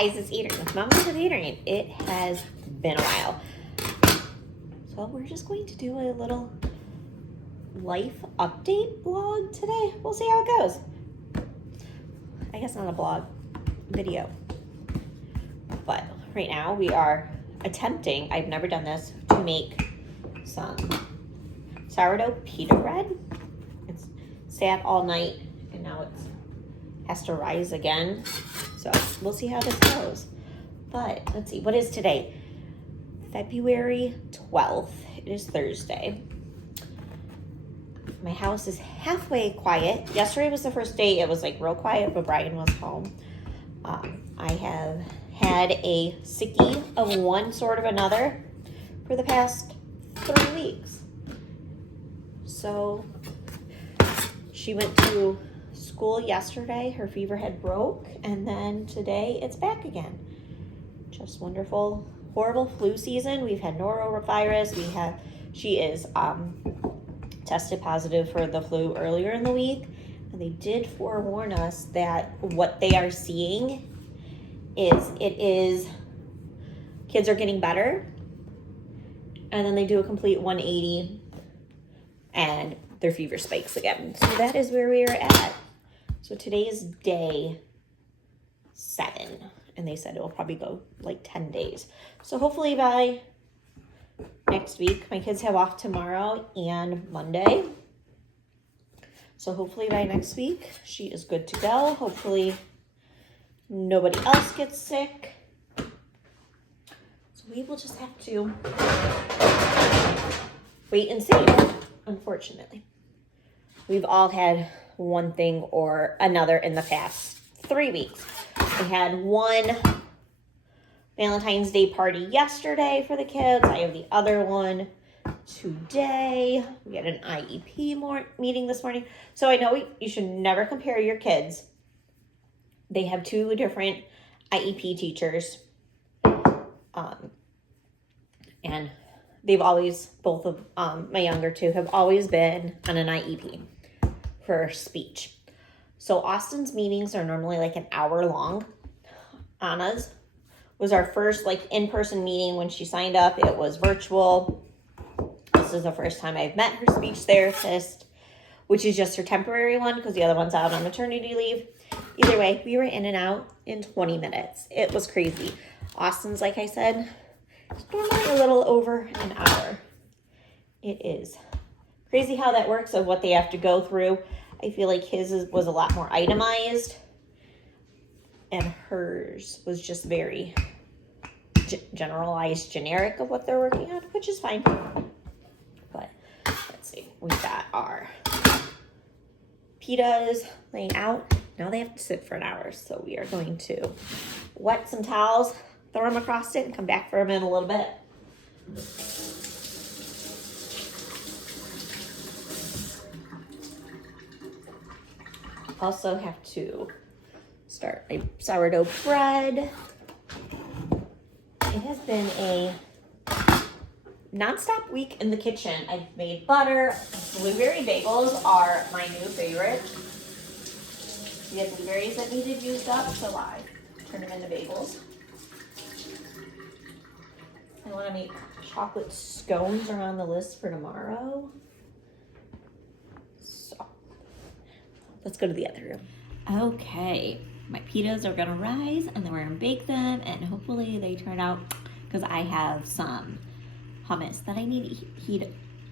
Guys, it's Adrienne with Mama with Adrienne. It has been a while. So we're just going to do a little life update vlog today. We'll see how it goes. I guess not a vlog, video. But right now we are attempting, I've never done this, to make some sourdough pita bread. It's sat all night and now it has to rise again. So we'll see how this goes. But let's see, what is today? February 12th. It is Thursday. My house is halfway quiet. Yesterday was the first day it was like real quiet, but Brian was home. I have had a sickie of one sort of another for the past 3 weeks. So she went to school yesterday, her fever had broke, and then today it's back again. Just wonderful, horrible flu season. We've had norovirus. She is tested positive for the flu earlier in the week, and they did forewarn us that what they are seeing is kids are getting better, and then they do a complete 180 and their fever spikes again. So that is where we are at. So today is day 7, and they said it will probably go like 10 days. So hopefully by next week, my kids have off tomorrow and Monday. So hopefully by next week, she is good to go. Hopefully nobody else gets sick. So we will just have to wait and see, unfortunately. We've all had one thing or another in the past 3 weeks. We had one Valentine's Day party yesterday for the kids. I have the other one today. We had an IEP meeting this morning. So I know you should never compare your kids. They have 2 different IEP teachers. And they've always, both of my younger 2 have always been on an IEP for speech. So Austin's meetings are normally like an hour long. Anna's was our first like in-person meeting when she signed up. It was virtual. This is the first time I've met her speech therapist, which is just her temporary one because the other one's out on maternity leave. Either way, we were in and out in 20 minutes. It was crazy. Austin's, like I said, it's normally a little over an hour. It is crazy how that works of what they have to go through. I feel like his was a lot more itemized, and hers was just very generalized, generic of what they're working on, which is fine. But let's see, we've got our pitas laying out. Now they have to sit for an hour, so we are going to wet some towels, throw them across it, and come back for them in a little bit. Also have to start my sourdough bread. It has been a nonstop week in the kitchen. I've made butter. Blueberry bagels are my new favorite. We had blueberries that needed used up, so I turned them into bagels. I want to make chocolate scones are on the list for tomorrow. So let's go to the other room. Okay, my pitas are gonna rise and then we're gonna bake them and hopefully they turn out, because I have some hummus that I need to heat,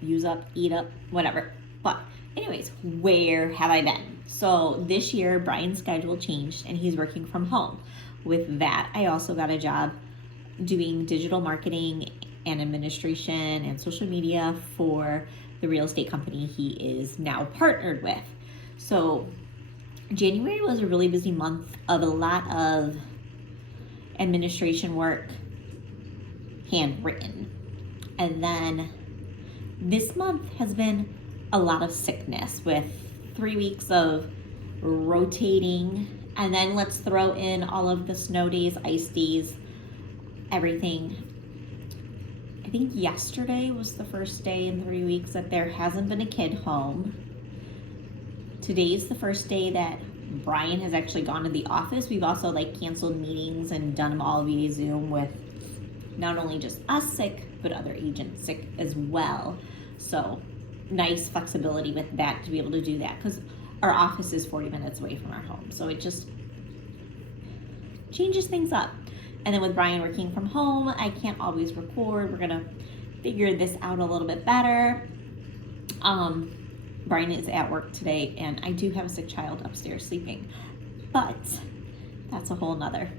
use up, eat up, whatever. But anyways, where have I been? So this year, Brian's schedule changed and he's working from home. With that, I also got a job doing digital marketing and administration and social media for the real estate company he is now partnered with. So January was a really busy month of a lot of administration work, handwritten. And then this month has been a lot of sickness with 3 weeks of rotating. And then let's throw in all of the snow days, ice days, everything. I think yesterday was the first day in 3 weeks that there hasn't been a kid home. Today's the first day that Brian has actually gone to the office. We've also like canceled meetings and done them all via Zoom with not only just us sick, but other agents sick as well. So nice flexibility with that to be able to do that, because our office is 40 minutes away from our home. So it just changes things up. And then with Brian working from home, I can't always record. We're gonna figure this out a little bit better. Brian is at work today, and I do have a sick child upstairs sleeping, but that's a whole nother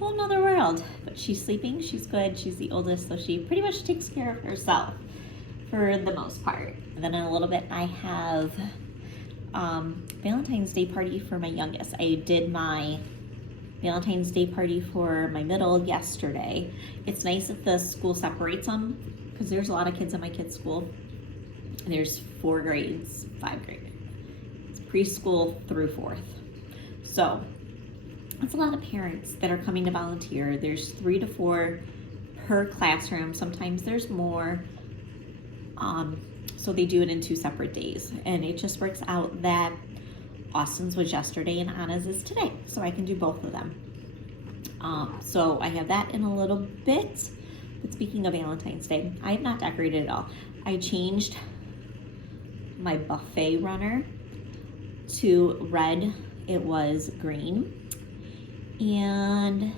world. But she's sleeping, she's good, she's the oldest, so she pretty much takes care of herself for the most part. And then in a little bit, I have Valentine's Day party for my youngest. I did my Valentine's Day party for my middle yesterday. It's nice that the school separates them, because there's a lot of kids in my kids' school. There's 4 grades, 5 grades. It's preschool through 4th. So it's a lot of parents that are coming to volunteer. There's 3 to 4 per classroom. Sometimes there's more. So they do it in 2 separate days. And it just works out that Austin's was yesterday and Anna's is today. So I can do both of them. So I have that in a little bit. But speaking of Valentine's Day, I have not decorated at all. I changed my buffet runner to red. It was green. And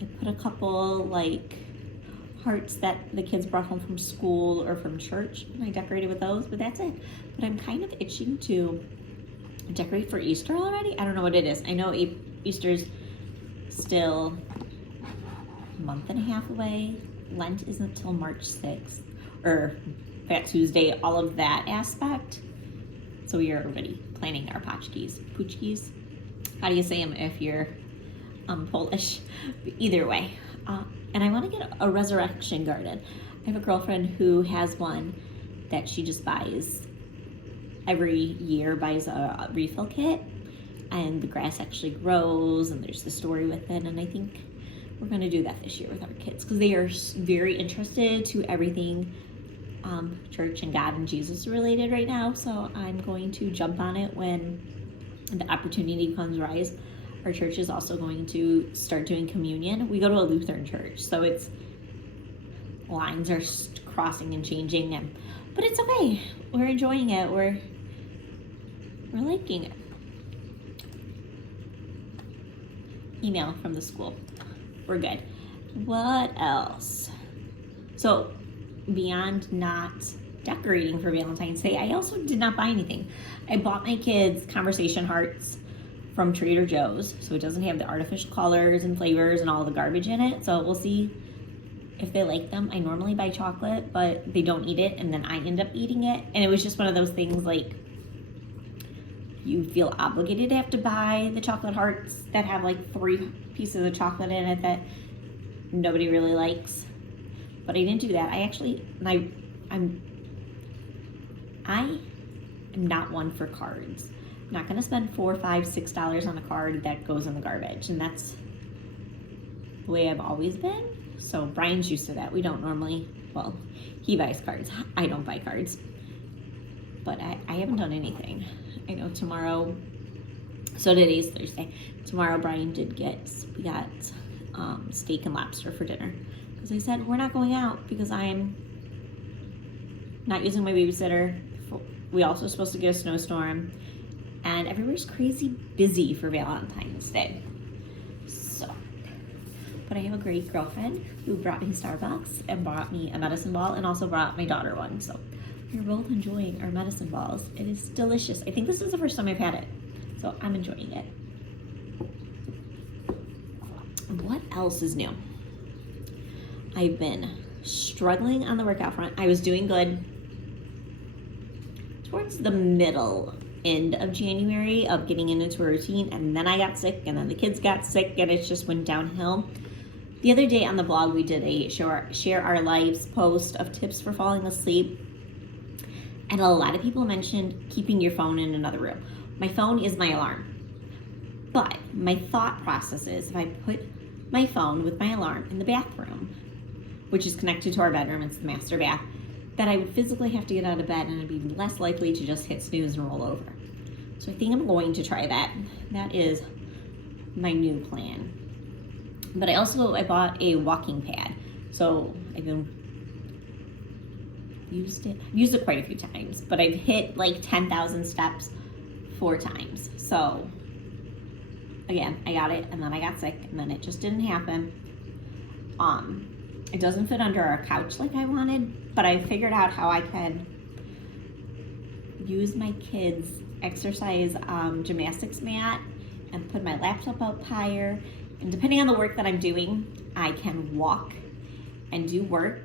I put a couple like hearts that the kids brought home from school or from church, and I decorated with those, but that's it. But I'm kind of itching to decorate for Easter already. I don't know what it is. I know Easter's still a month and a half away. Lent isn't until March 6th, or Fat Tuesday, all of that aspect. So we are already planning our paczkis. How do you say them if you're Polish? But either way. And I want to get a resurrection garden. I have a girlfriend who has one that she just buys every year, buys a refill kit, and the grass actually grows, and there's the story with it. And I think we're going to do that this year with our kids, because they are very interested to everything church and God and Jesus related right now. So I'm going to jump on it when the opportunity comes rise. Our church is also going to start doing communion. We go to a Lutheran church, so it's lines are crossing and changing, but it's okay. We're enjoying it. We're liking it. Email from the school. We're good. What else? So beyond not decorating for Valentine's Day, I also did not buy anything. I bought my kids conversation hearts from Trader Joe's, so it doesn't have the artificial colors and flavors and all the garbage in it. So we'll see if they like them. I normally buy chocolate, but they don't eat it, and then I end up eating it. And it was just one of those things, like, you feel obligated to have to buy the chocolate hearts that have like 3 pieces of chocolate in it that nobody really likes. But I didn't do that. I'm not one for cards. I'm not gonna spend $4, $5, $6 on a card that goes in the garbage, and that's the way I've always been. So Brian's used to that. We don't normally, well, he buys cards. I don't buy cards. But I haven't done anything. I know tomorrow, so today's Thursday. Tomorrow Brian we got steak and lobster for dinner. Because I said, we're not going out because I'm not using my babysitter. We also supposed to get a snowstorm. And everywhere's crazy busy for Valentine's Day. So, but I have a great girlfriend who brought me Starbucks and brought me a medicine ball, and also brought my daughter one. So we're both enjoying our medicine balls. It is delicious. I think this is the first time I've had it, so I'm enjoying it. What else is new? I've been struggling on the workout front. I was doing good towards the middle end of January of getting into a routine, and then I got sick, and then the kids got sick, and it just went downhill. The other day on the blog, we did a share our lives post of tips for falling asleep, and a lot of people mentioned keeping your phone in another room. My phone is my alarm, but my thought process is if I put my phone with my alarm in the bathroom, which is connected to our bedroom, it's the master bath, that I would physically have to get out of bed, and I'd be less likely to just hit snooze and roll over. So I think I'm going to try that. That is my new plan. But I bought a walking pad. So I've used it quite a few times, but I've hit like 10,000 steps 4 times. So again, I got it and then I got sick and then it just didn't happen. It doesn't fit under our couch like I wanted, but I figured out how I can use my kids' exercise gymnastics mat and put my laptop up higher. And depending on the work that I'm doing, I can walk and do work.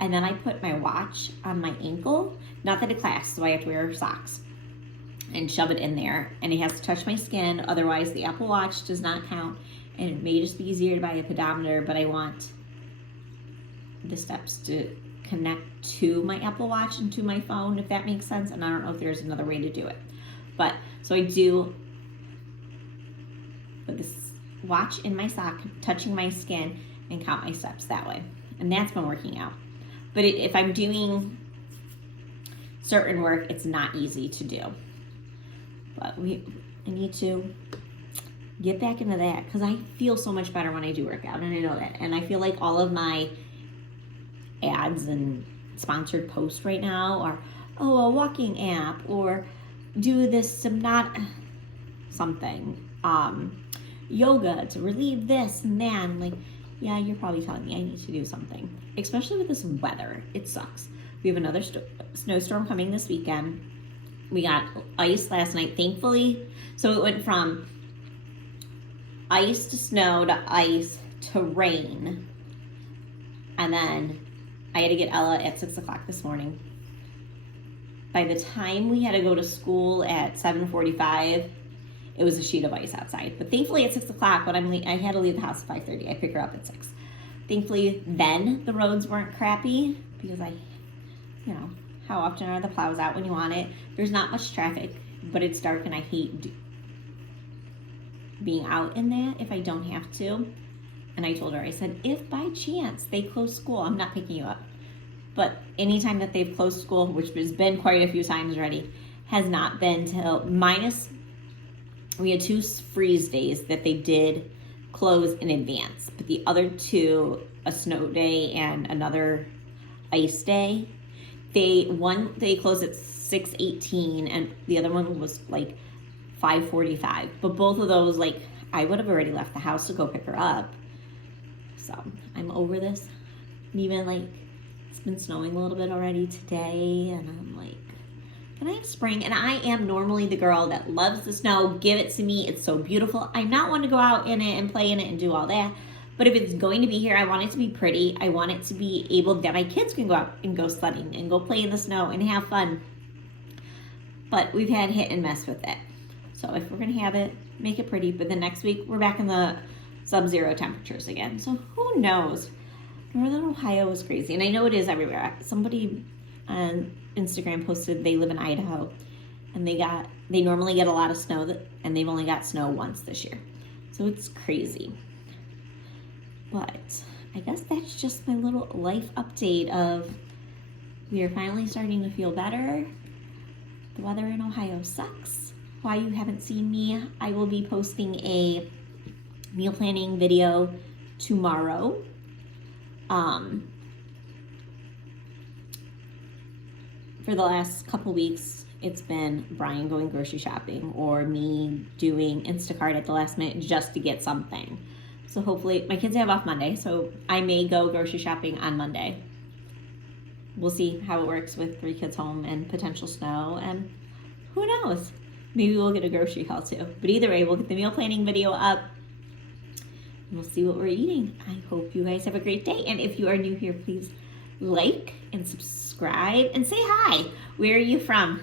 And then I put my watch on my ankle, not that it clasps, so I have to wear socks, and shove it in there. And it has to touch my skin, otherwise the Apple Watch does not count. And it may just be easier to buy a pedometer, but I want the steps to connect to my Apple Watch and to my phone, if that makes sense. And I don't know if there's another way to do it. But, so I do put this watch in my sock, touching my skin, and count my steps that way. And that's been working out. But if I'm doing certain work, it's not easy to do. But I need to get back into that because I feel so much better when I do work out, and I know that. And I feel like all of my ads and sponsored posts right now are, oh, a walking app, or do this yoga to relieve this and that. I'm like, yeah, you're probably telling me I need to do something, especially with this weather. It sucks. We have another snowstorm coming this weekend. We got ice last night, thankfully. So it went from ice to snow to ice to rain. And then I had to get Ella at 6 o'clock this morning. By the time we had to go to school at 7:45, it was a sheet of ice outside. But thankfully at 6 o'clock, when I had to leave the house at 5:30. I pick her up at 6. Thankfully then the roads weren't crappy because how often are the plows out when you want it? There's not much traffic, but it's dark and I hate being out in that if I don't have to. And I told her, I said, if by chance they close school, I'm not picking you up. But anytime that they've closed school, which has been quite a few times already, has not been till we had 2 freeze days that they did close in advance. But the other 2, a snow day and another ice day, they closed at 6:18 and the other one was like 5:45. But both of those, like, I would have already left the house to go pick her up. So I'm over this. And even like it's been snowing a little bit already today, and I'm like, can I have spring? And I am normally the girl that loves the snow. Give it to me. It's so beautiful. I'm not one to go out in it and play in it and do all that. But if it's going to be here, I want it to be pretty. I want it to be able that my kids can go out and go sledding and go play in the snow and have fun. But we've had hit and miss with it. So if we're going to have it, make it pretty. But the next week, we're back in the sub-zero temperatures again. So who knows? Northern Ohio is crazy. And I know it is everywhere. Somebody on Instagram posted they live in Idaho. And they normally get a lot of snow, and they've only got snow once this year. So it's crazy. But I guess that's just my little life update of we are finally starting to feel better. The weather in Ohio sucks. Why you haven't seen me, I will be posting a meal planning video tomorrow. For the last couple weeks, it's been Brian going grocery shopping or me doing Instacart at the last minute just to get something. So hopefully, my kids have off Monday, so I may go grocery shopping on Monday. We'll see how it works with 3 kids home and potential snow, and who knows? Maybe we'll get a grocery haul too. But either way, we'll get the meal planning video up, and we'll see what we're eating. I hope you guys have a great day, and if you are new here, please like and subscribe and say hi. Where are you from?